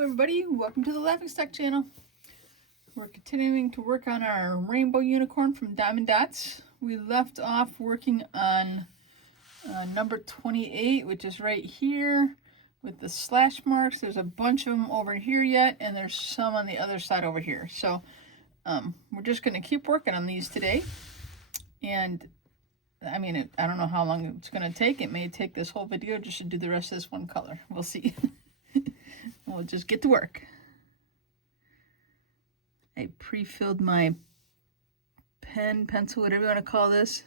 everybody, welcome to the Laughingstock channel. We're continuing to work on our rainbow unicorn from Diamond Dotz. We left off working on number 28, which is right here with the slash marks. There's a bunch of them over here yet, and there's some on the other side over here. So we're just going to keep working on these today. And I mean, I don't know how long it's going to take. It may take this whole video just to do the rest of this one color. We'll see. We'll just get to work. I pre-filled my pen, pencil, whatever you want to call this,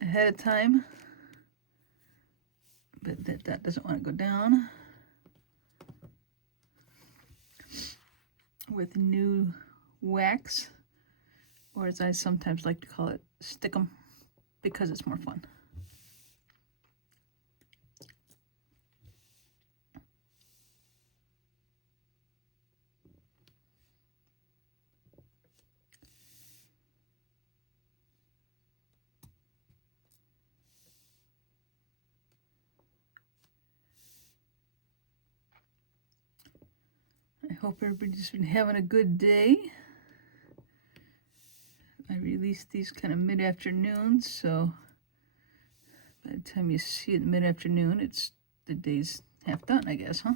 ahead of time. But that doesn't want to go down. With new wax, or as I sometimes like to call it, stickum, because it's more fun. I hope everybody's been having a good day. I released these kind of mid-afternoon, so by the time you see it mid-afternoon, it's the day's half done, I guess, huh?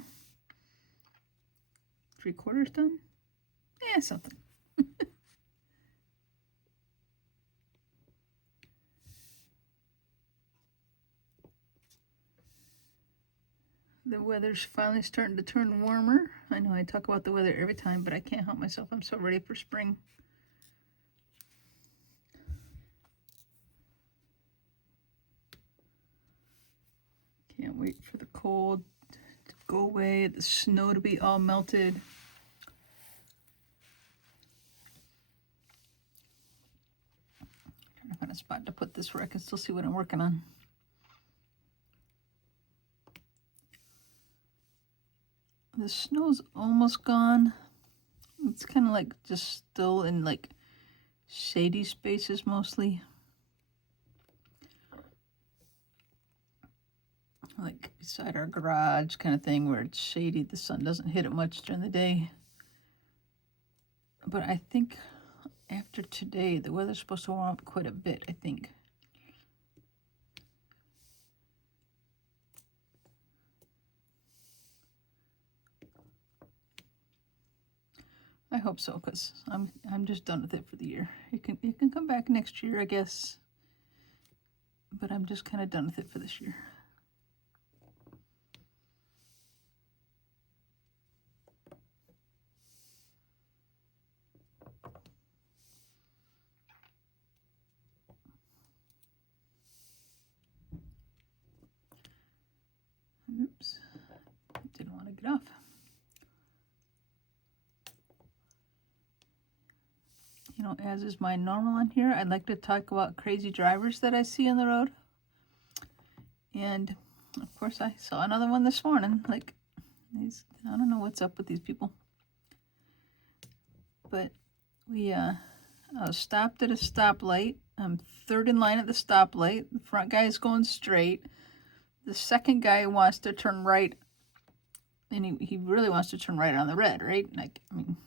3/4 done? Yeah, something. The weather's finally starting to turn warmer. I know I talk about the weather every time, but I can't help myself. I'm so ready for spring. Can't wait for the cold to go away, the snow to be all melted. Trying to find a spot to put this where I can still see what I'm working on. The snow's almost gone. It's kind of like just still in like shady spaces mostly. Like beside our garage kind of thing where it's shady. The sun doesn't hit it much during the day. But I think after today, the weather's supposed to warm up quite a bit, I think. I hope so, because I'm just done with it for the year. It can come back next year, I guess. But I'm just kind of done with it for this year. Oops, didn't want to get off. You know, as is my normal on here, I'd like to talk about crazy drivers that I see on the road. And of course, I saw another one this morning. Like, I don't know what's up with these people. But I was stopped at a stoplight. I'm third in line at the stoplight. The front guy is going straight. The second guy wants to turn right. And he really wants to turn right on the red, right? Like, I mean,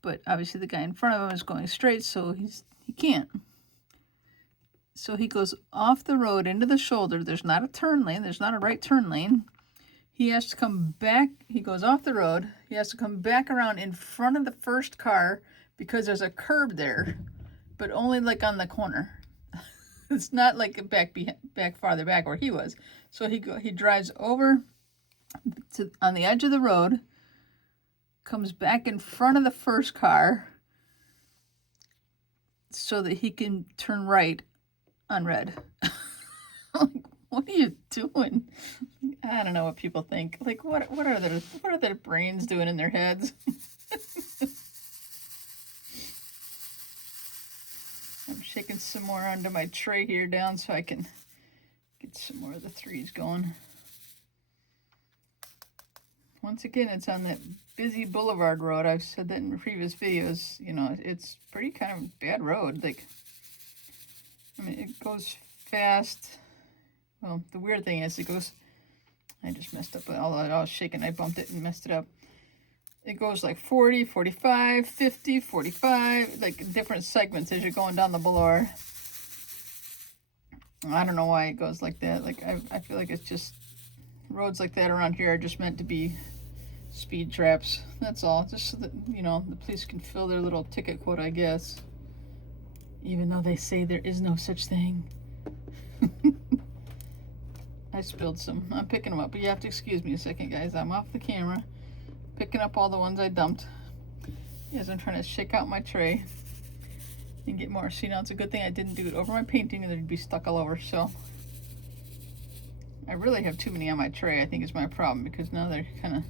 but obviously the guy in front of him is going straight, so he can't. So he goes off the road into the shoulder. There's not a turn lane. There's not a right turn lane. He has to come back. He goes off the road. He has to come back around in front of the first car because there's a curb there, but only like on the corner. It's not like back farther back where he was. So he drives over to on the edge of the road, comes back in front of the first car so that he can turn right on red. Like, what are you doing? I don't know what people think. Like, what are their brains doing in their heads? I'm shaking some more onto my tray here down so I can get some more of the threes going. Once again, it's on that busy boulevard road. I've said that in previous videos. You know, it's pretty kind of bad road. Like, I mean, it goes fast. Well, the weird thing is it goes I just messed up. Although I was shaking, I bumped it and messed it up. It goes like 40, 45, 50, 45, like different segments as you're going down the blower. I don't know why it goes like that. Like I feel like it's just roads like that around here are just meant to be speed traps. That's all. Just so that, you know, the police can fill their little ticket quota, I guess. Even though they say there is no such thing. I spilled some. I'm picking them up, but you have to excuse me a second, guys. I'm off the camera, picking up all the ones I dumped as I'm trying to shake out my tray and get more. See, now it's a good thing I didn't do it over my painting, and they'd be stuck all over. So I really have too many on my tray, I think, is my problem, because now they're kind of,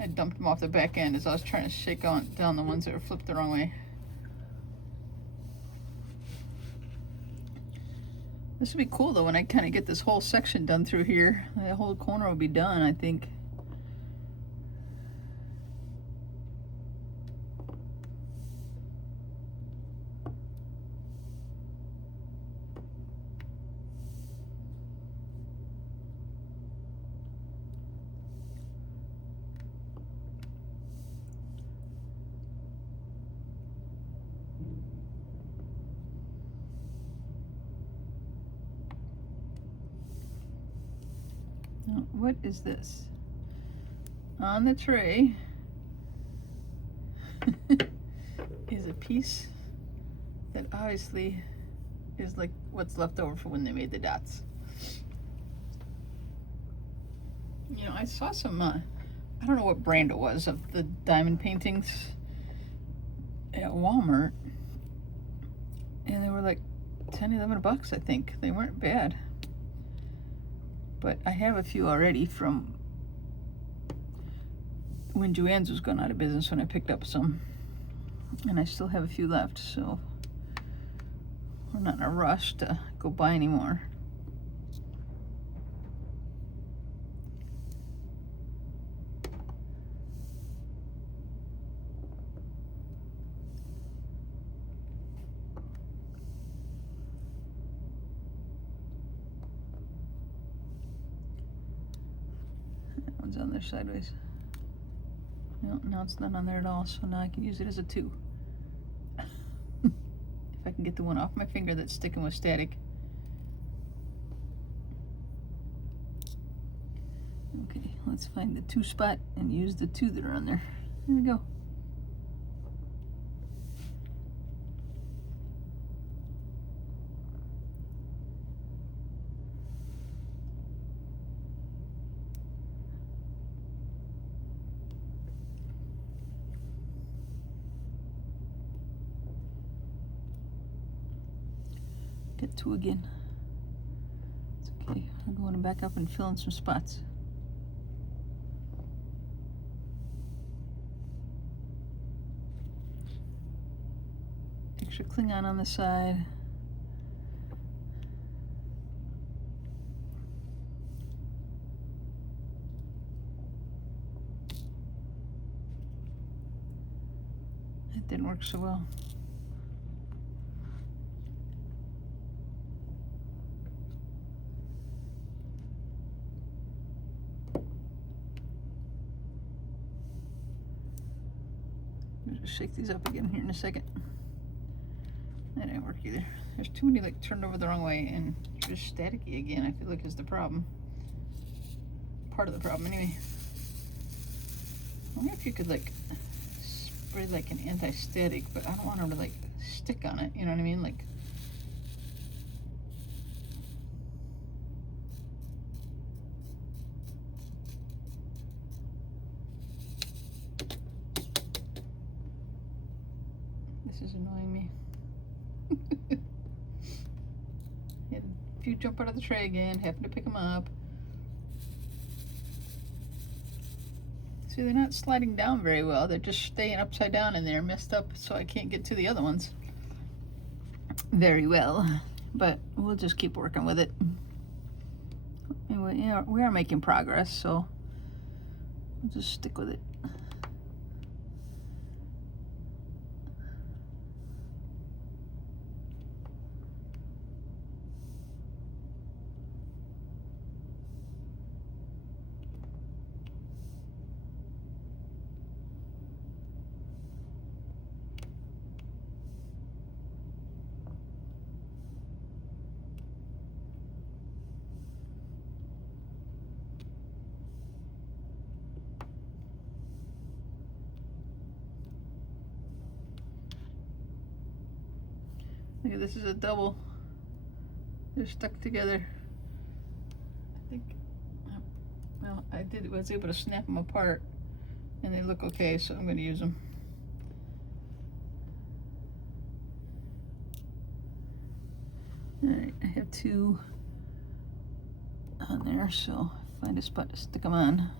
I dumped them off the back end as I was trying to shake down the ones that were flipped the wrong way. This would be cool though when I kind of get this whole section done through here. The whole corner will be done, I think. Now, what is this? On the tray is a piece that obviously is like what's left over from when they made the dots. You know, I saw some, I don't know what brand it was, of the diamond paintings at Walmart, and they were like 10, 11 bucks, I think. They weren't bad. But I have a few already from when Joann's was going out of business, when I picked up some. And I still have a few left, so we're not in a rush to go buy any more. That one's on there sideways. No, now it's not on there at all, so now I can use it as a 2. If I can get the one off my finger that's sticking with static. Okay, let's find the 2 spot and use the 2 that are on there. There we go. Get 2 again. It's okay. I'm going back up and fill in some spots. Extra Klingon on the side. It didn't work so well. Just shake these up again here in a second. That didn't work either. There's too many like turned over the wrong way and just staticky again, I feel like, is the problem. Part of the problem anyway. I wonder if you could like spray like an anti-static, but I don't want them to like stick on it, you know what I mean? Like, this is annoying me. Had a few jump out of the tray again, happened to pick them up. See, they're not sliding down very well. They're just staying upside down and they're messed up, so I can't get to the other ones very well. But we'll just keep working with it. Anyway, yeah, we are making progress, so we'll just stick with it. this is a double. They're stuck together. I think, well, was able to snap them apart and they look okay, so I'm going to use them. Alright, I have 2 on there, so find a spot to stick them on.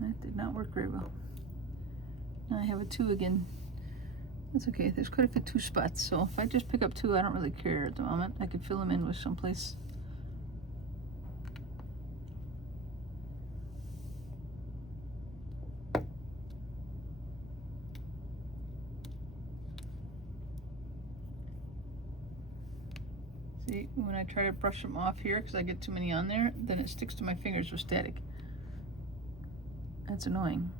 That did not work very well. Now I have a 2 again. That's okay, there's quite a few 2 spots, so if I just pick up 2, I don't really care at the moment. I could fill them in with someplace. See, when I try to brush them off here, because I get too many on there, then it sticks to my fingers with static. That's annoying.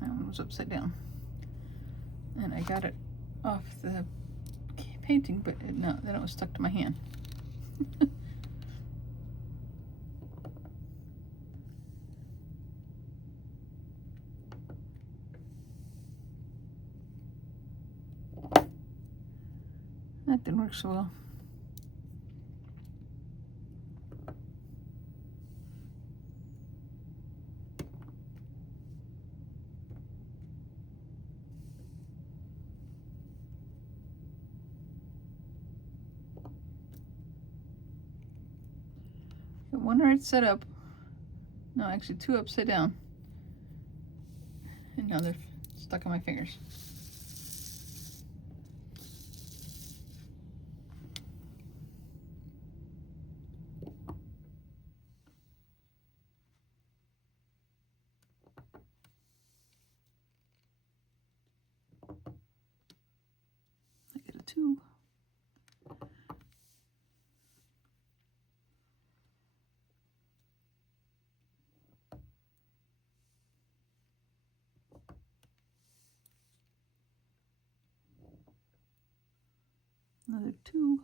That one was upside down. And I got it off the painting, but no, then it was stuck to my hand. That didn't work so well. Got 1 right set up. No, actually 2 upside down. And now they're stuck on my fingers. I get a 2. Another 2.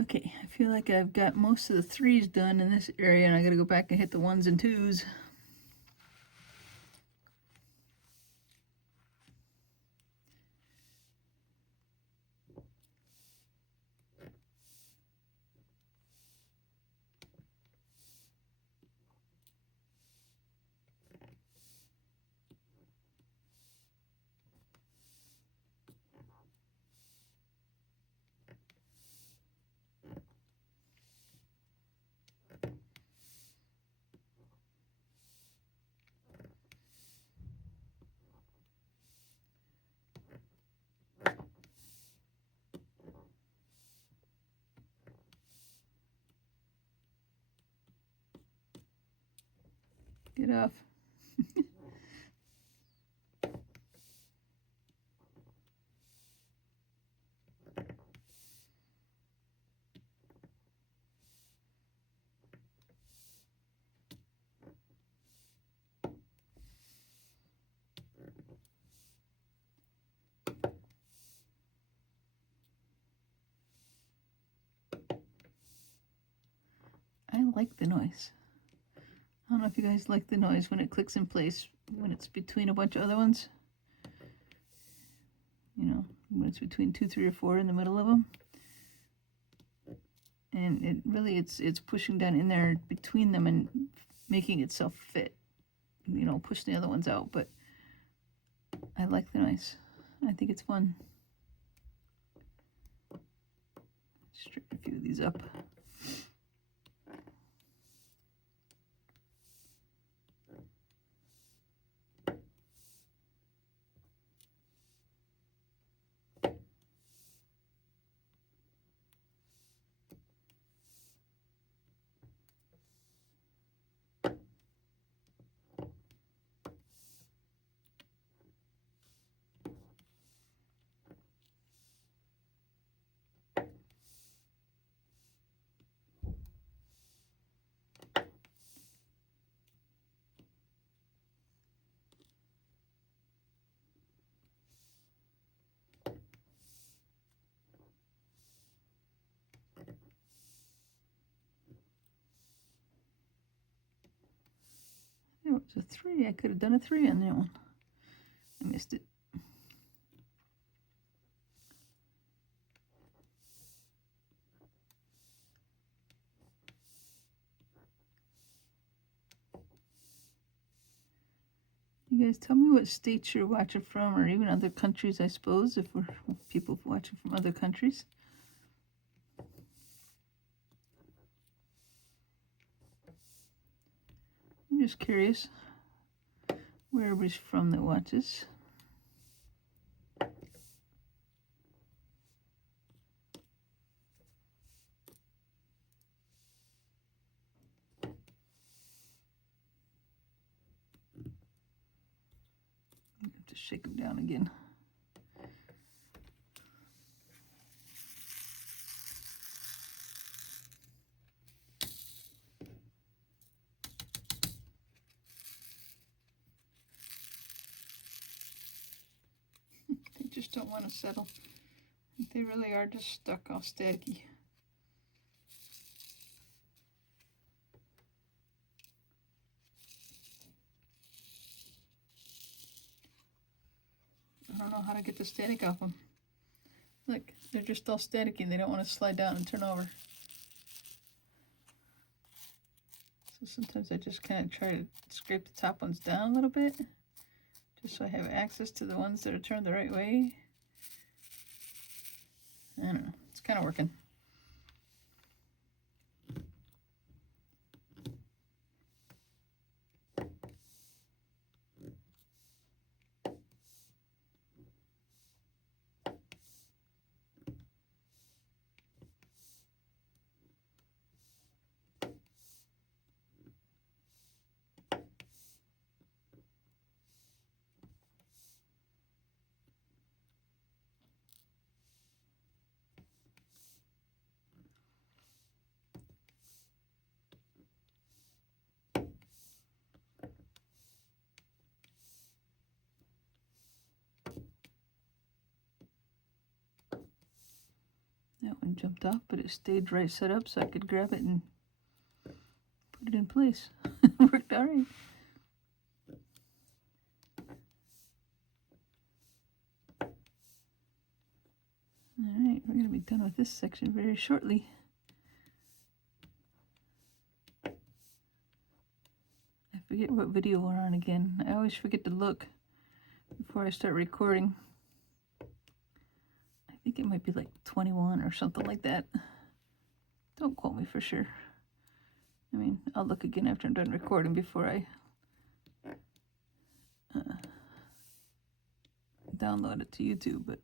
Okay, I feel like I've got most of the 3s done in this area, and I gotta go back and hit the 1s and 2s. Get off. I like the noise. I don't know if you guys like the noise when it clicks in place, when it's between a bunch of other ones. You know, when it's between 2, 3, or 4 in the middle of them. And it really, it's pushing down in there between them and making itself fit you know, push the other ones out, but I like the noise. I think it's fun. Straighten a few of these up. There was a 3. I could have done a 3 on that one. I missed it. You guys tell me what states you're watching from, or even other countries, I suppose, if we're people watching from other countries. I'm just curious where everybody's from that watches. I have to shake them down again. They just don't want to settle. They really are just stuck all staticky. I don't know how to get the static off them. Look, they're just all staticky and they don't want to slide down and turn over. So sometimes I just kind of try to scrape the top ones down a little bit, just so I have access to the ones that are turned the right way. I don't know, it's kind of working. That one jumped off, but it stayed right set up so I could grab it and put it in place. Worked all right. Alright, we're going to be done with this section very shortly. I forget what video we're on again. I always forget to look before I start recording. I think it might be like 21 or something like that. Don't quote me for sure. I mean, I'll look again after I'm done recording before I download it to YouTube, but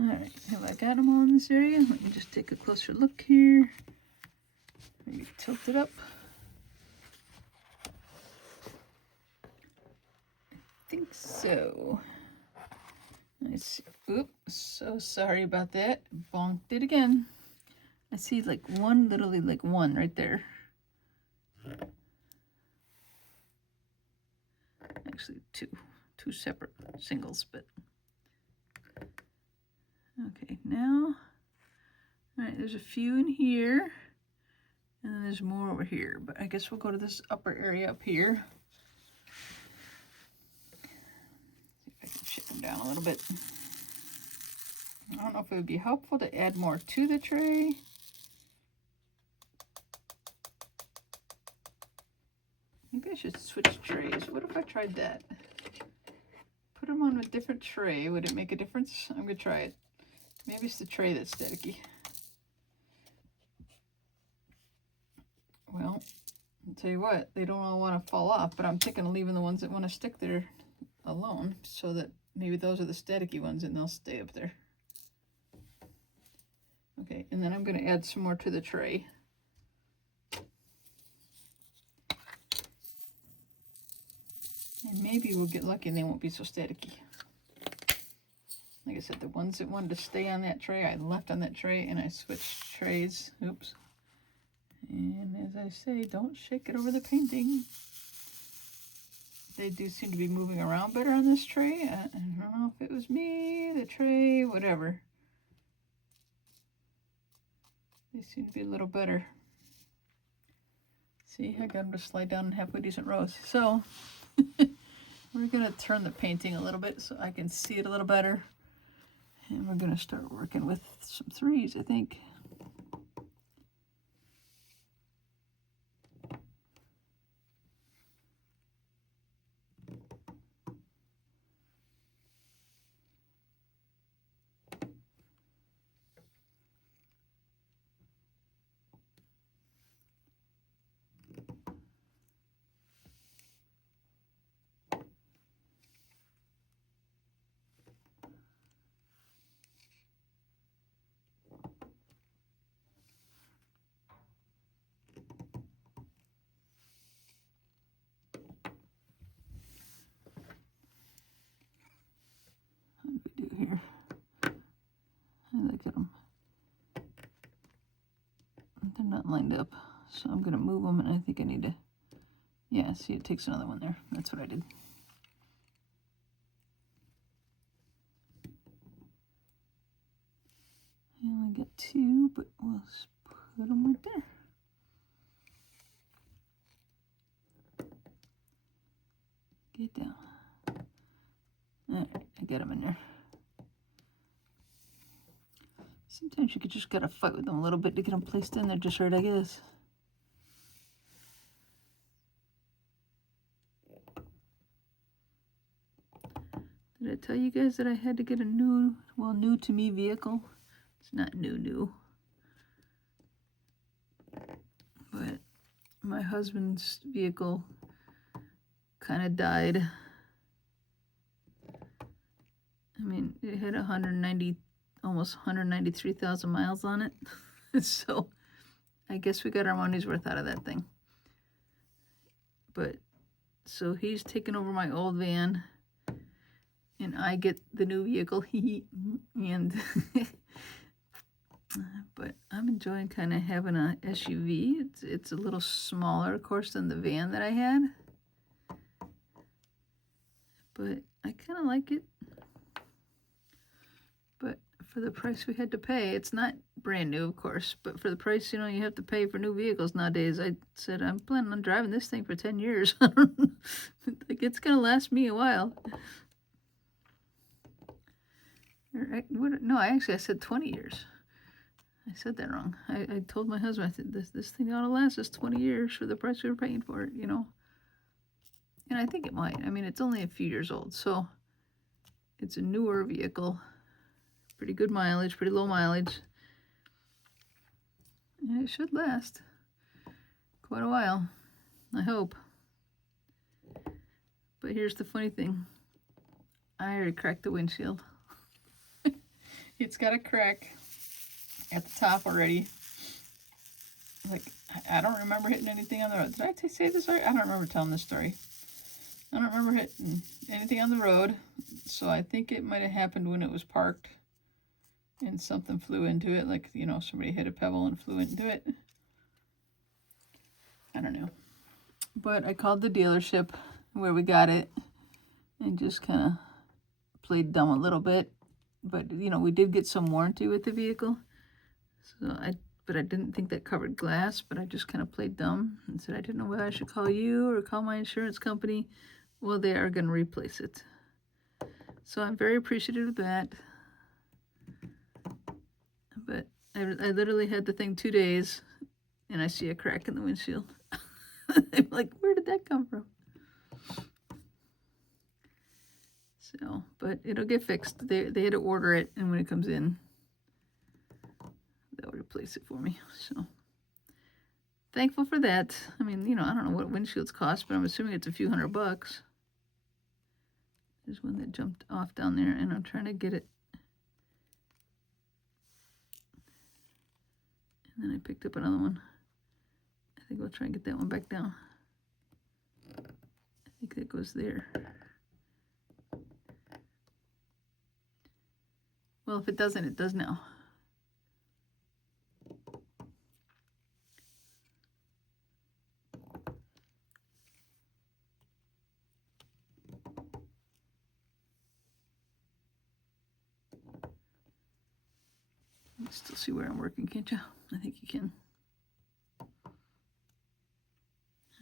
alright, have I got them all in this area? Let me just take a closer look here. Maybe tilt it up. think so. Let's see. Oops, so sorry about that. Bonked it again. I see like one, literally like one right there. Actually two separate singles, but okay, now, all right, there's a few in here, and then there's more over here, but I guess we'll go to this upper area up here. See if I can shift them down a little bit. I don't know if it would be helpful to add more to the tray. Maybe I should switch trays. What if I tried that? Put them on a different tray. Would it make a difference? I'm gonna try it. Maybe it's the tray that's staticky. Well, I'll tell you what, they don't all want to fall off, but I'm thinking of leaving the ones that want to stick there alone, so that maybe those are the staticky ones and they'll stay up there. Okay, and then I'm going to add some more to the tray. And maybe we'll get lucky and they won't be so staticky. Like I said, the ones that wanted to stay on that tray, I left on that tray and I switched trays. Oops. And as I say, don't shake it over the painting. They do seem to be moving around better on this tray. I don't know if it was me, the tray, whatever. They seem to be a little better. See, I got them to slide down in halfway decent rows. So we're going to turn the painting a little bit so I can see it a little better. And we're going to start working with some threes, I think. They're not lined up, so I'm going to move them, and I think I need to, yeah, see, it takes another one there. That's what I did. I only got two, but we'll put them right there. Get down. All right, I got them in there. Sometimes you just gotta fight with them a little bit to get them placed in there just right, I guess. Did I tell you guys that I had to get a new to me vehicle? It's not new. But my husband's vehicle kind of died. I mean, it had 190, almost 193,000 miles on it. So I guess we got our money's worth out of that thing. But so he's taken over my old van and I get the new vehicle. And but I'm enjoying kind of having a SUV. It's a little smaller, of course, than the van that I had. But I kind of like it. But for the price we had to pay, it's not brand new, of course, but for the price, you know, you have to pay for new vehicles nowadays. I said, I'm planning on driving this thing for 10 years. Like, it's going to last me a while. No, I said 20 years. I said that wrong. I told my husband, I said, this thing ought to last us 20 years for the price we were paying for it, you know. And I think it might. I mean, it's only a few years old, so it's a newer vehicle. Pretty good mileage, pretty low mileage. And it should last quite a while, I hope. But here's the funny thing. I already cracked the windshield. It's got a crack at the top already. Like, I don't remember hitting anything on the road. Did I say this story? I don't remember telling this story. I don't remember hitting anything on the road, so I think it might have happened when it was parked and something flew into it, like, you know, somebody hit a pebble and flew into it. I don't know. But I called the dealership where we got it and just kind of played dumb a little bit. But, you know, we did get some warranty with the vehicle. But I didn't think that covered glass, but I just kind of played dumb and said I didn't know whether I should call you or call my insurance company. Well, they are going to replace it. So I'm very appreciative of that. But I literally had the thing 2 days, and I see a crack in the windshield. I'm like, where did that come from? So, but it'll get fixed. They had to order it, and when it comes in, they'll replace it for me. So thankful for that. I mean, you know, I don't know what windshields cost, but I'm assuming it's a few $100. There's one that jumped off down there, and I'm trying to get it. And then I picked up another one. I think I'll try and get that one back down. I think that goes there. Well, if it doesn't, it does now. You can still see where I'm working, can't you? I think you can.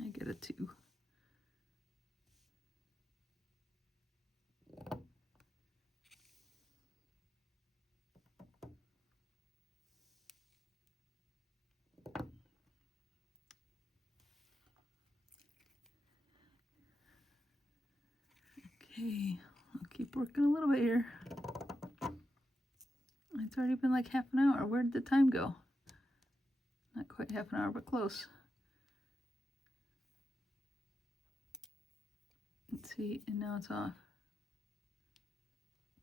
I get a 2. Okay, I'll keep working a little bit here. It's already been like half an hour. Where did the time go? Not quite half an hour, but close. Let's see, and now it's off.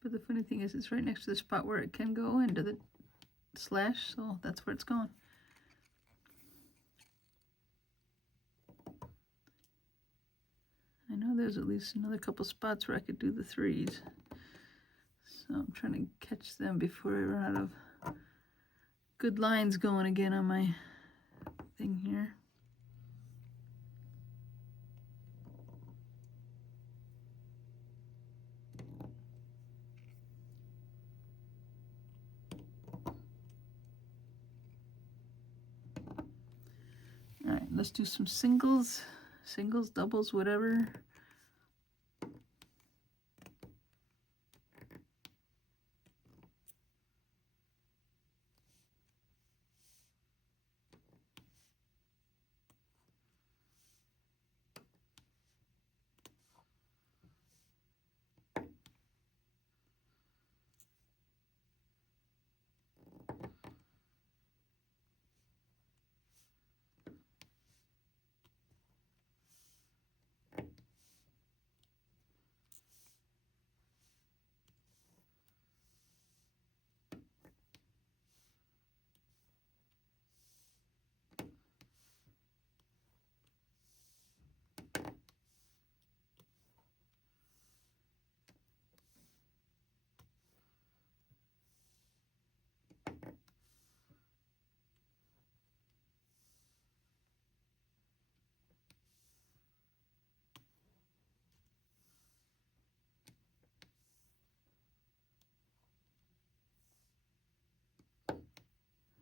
But the funny thing is, it's right next to the spot where it can go into the slash, so that's where it's going. I know there's at least another couple spots where I could do the 3s. So I'm trying to catch them before I run out of good lines going again on my thing here. All right, let's do some singles, doubles, whatever.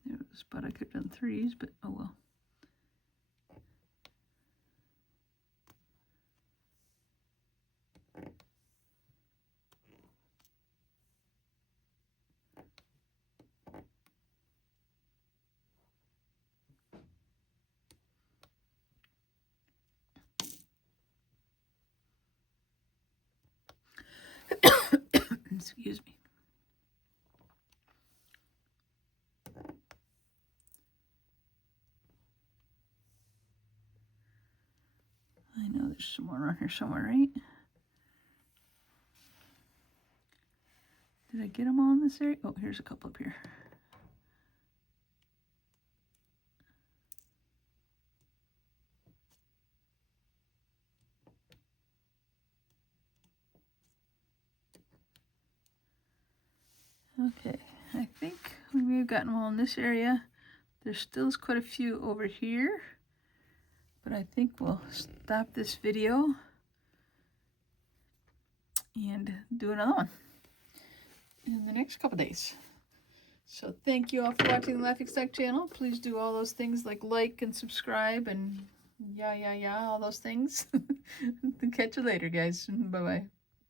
There was a spot I could have done 3s, but oh well. Excuse me. I know there's some more around here somewhere, right? Did I get them all in this area? Oh, here's a couple up here. Okay, I think we may have gotten all in this area. There still is quite a few over here, but I think we'll stop this video and do another one in the next couple days. So thank you all for watching the Laughing Stock channel. Please do all those things like and subscribe and all those things. Catch you later, guys. Bye-bye.